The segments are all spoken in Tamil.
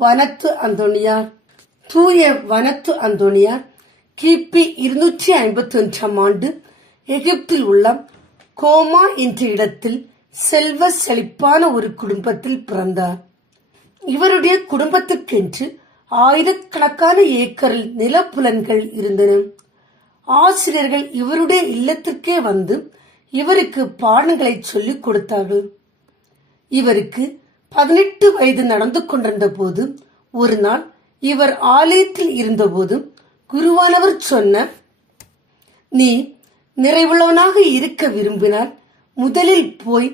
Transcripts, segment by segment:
வனத்து அந்தோனியார் தூய வனத்து அந்தோனியார் கிபி இருநூற்றி ஐம்பத்தி ஒன்றாம் ஆண்டு எகிப்தில் உள்ள கோமா என்ற இடத்தில் செல்வ செழிப்பான ஒரு குடும்பத்தில் பிறந்தார். இவருடைய குடும்பத்துக்கென்று ஆயிரக்கணக்கான ஏக்கரில் நிலப்புலன்கள் இருந்தன. ஆசிரியர்கள் இவருடைய இல்லத்திற்கே வந்து இவருக்கு பாடங்களை சொல்லிக் கொடுத்தார்கள். இவருக்கு பதினெட்டு வயது நடந்து கொண்டிருந்த போது ஒரு நாள் இவர் ஆலயத்தில் இருந்தபோது குருவானவர் சொன்ன நீ நிறைவுள்ளவனாக இருக்க விரும்பினால் முதலில் போய்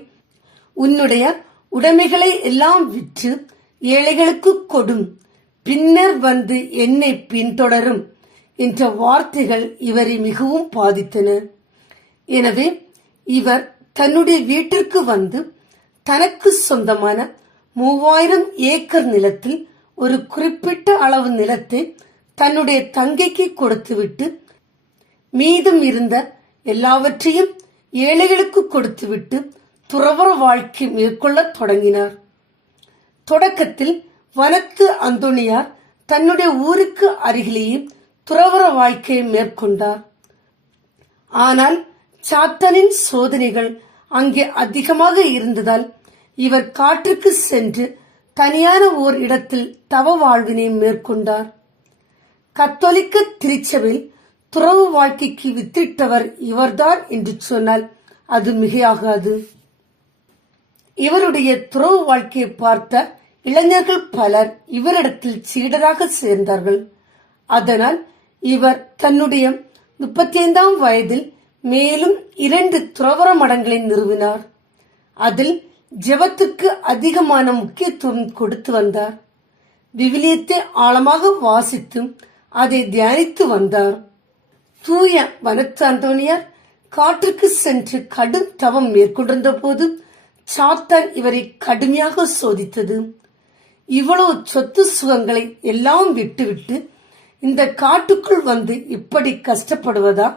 உன்னுடைய உடைமைகளை எல்லாம் விற்று ஏழைகளுக்கு கொடும். பின்னர் வந்து என்னை பின்தொடரும் என்ற வார்த்தைகள் இவரை மிகவும் பாதித்தன. எனவே இவர் தன்னுடைய வீட்டிற்கு வந்து தனக்கு சொந்தமான மூவாயிரம் ஏக்கர் நிலத்தில் ஒரு குறிப்பிட்ட அளவு நிலத்தை தன்னுடைய தங்கைக்கு கொடுத்துவிட்டு மீதம் இருந்த எல்லாவற்றையும் ஏழைகளுக்கு கொடுத்துவிட்டு துறவற வாழ்க்கை மேற்கொள்ளத் தொடங்கினார். தொடக்கத்தில் வனத்து அந்தோணியார் தன்னுடைய ஊருக்கு அருகிலேயே துறவற வாழ்க்கையை மேற்கொண்டார். ஆனால் சாத்தனின் சோதனைகள் அங்கே அதிகமாக இருந்ததால் இவர் காற்றுக்கு சென்று தனியான ஓர் இடத்தில் தவ வாழ்வினை மேற்கொண்டார். கத்தோலிக்க திருச்சபையில் துறவு வாழ்க்கைக்கு வித்திட்டவர் இவர்தான் என்று சொன்னால் அது மிகையாகாது. இவருடைய துறவு வாழ்க்கையை பார்த்த இளைஞர்கள் பலர் இவரிடத்தில் சீடராக சேர்ந்தார்கள். அதனால் இவர் தன்னுடைய முப்பத்தி ஐந்தாம் வயதில் மேலும் இரண்டு துறவர மடங்களை நிறுவினார். அதில் ஜெபத்துக்கு அதிகமான முக்கியத்துவம் கொடுத்து வந்தார். விவிலியத்தை ஆழமாக வாசித்தும் அதை தியானித்து வந்தார். தூய வனத்து அந்தோனியார் காற்றுக்கு சென்று கடும் தவம் மேற்கொண்டிருந்த போது சாத்தான் இவரை கடுமையாக சோதித்தது. இவ்வளவு சொத்து சுகங்களை எல்லாம் விட்டுவிட்டு இந்த காட்டுக்குள் வந்து இப்படி கஷ்டப்படுவதா?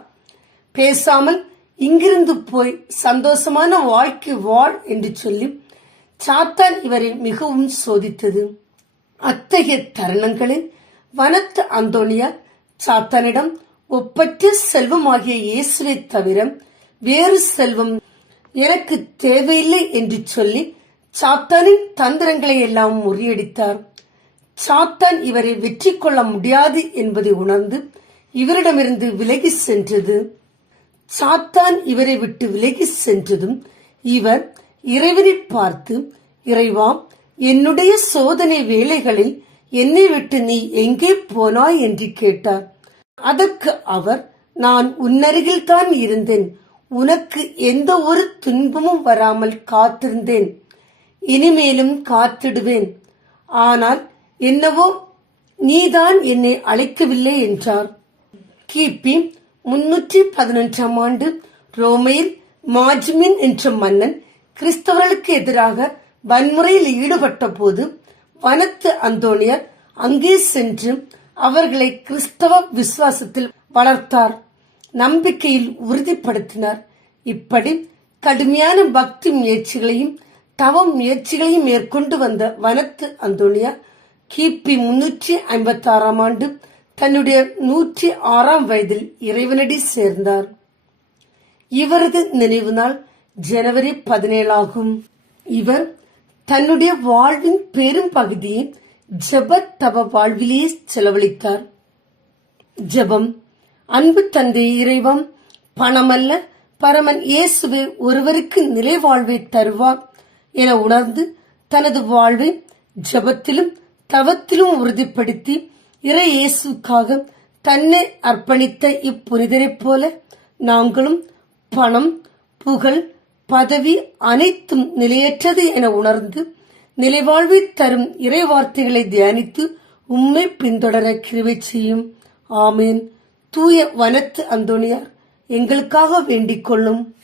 பேசாமல் இங்கிருந்து போய் சந்தோஷமான வாழ்க்கை வாழ் என்று சொல்லி சாத்தான் இவரை மிகவும் சோதித்தது. அத்தகைய தருணங்களில் வனத்து அந்தோனியார் சாத்தானிடம் ஒப்பற்ற செல்வமாகிய இயேசுவை தவிர வேறு செல்வம் எனக்கு தேவையில்லை என்று சொல்லி சாத்தானின் தந்திரங்களை எல்லாம் முறியடித்தார். சாத்தான் இவரை வெற்றி கொள்ள முடியாது என்பதை உணர்ந்து இவரிடமிருந்து விலகி சென்றது. சாத்தான் இவரை விட்டு விலகி சென்றதும் இவர் இறைவனை பார்த்து இறைவா என்னுடைய சோதனை வேலைகளில் என்னை விட்டு நீ எங்கே போனாய்? என்று கேட்டார். அதற்கு அவர் நான் உன்னருகில் தான் இருந்தேன். உனக்கு எந்த ஒரு துன்பமும் வராமல் காத்திருந்தேன். இனிமேலும் காத்திடுவேன். ஆனால் என்னவோ நீதான் என்னை அழைக்கவில்லை என்றார். கிபி முன்னூற்றி பதினொன்றாம் ஆண்டு ரோமையில் மாஜ்மின் என்ற மன்னன் கிறிஸ்தவர்களுக்கு எதிராக வன்முறையில் ஈடுபட்ட போது வனத்து அந்தோனியர் அங்கே சென்று அவர்களை கிறிஸ்தவ விசுவாசத்தில் வளர்த்தார். நம்பிக்கையில் உறுதிப்படுத்தினார். இப்படி கடுமையான பக்தி முயற்சிகளையும் தவம் முயற்சிகளையும் மேற்கொண்டு வந்த வனத்து அந்தோனியார் கிபி முன்னூற்றி ஐம்பத்தி ஆறாம் ஆண்டு தன்னுடைய நூற்றி ஆறாம் வயதில் இறைவனடி சேர்ந்தார். இவரது நினைவு நாள் ஜனவரி பதினேழாகும். இவர் தன்னுடைய வாழ்வின் பெரும் பகுதியை ஜப தப வாழ்விலேயே செலவழித்தார். ஜெபம் அன்பு தந்தை இறைவம் பணமல்ல பரமன் இயேசுவே ஒருவருக்கு நிலை வாழ்வை தருவார் என உணர்ந்து தனது வாழ்வை ஜெபத்திலும் தவத்திலும் உறுதிப்படுத்தி இறை இயேசுக்காக தன்னை அர்ப்பணித்த இப்புனிதரைப் போல நாங்களும் பணம் புகழ் பதவி அனைத்தும் நிலையற்றது என உணர்ந்து நிலைவாழ்வை தரும் இறை வார்த்தைகளை தியானித்து உம்மை பின்தொடர கிருவை செய்யும். ஆமேன். தூய வனத்து அந்தோணியார் எங்களுக்காக வேண்டிக் கொள்ளும்.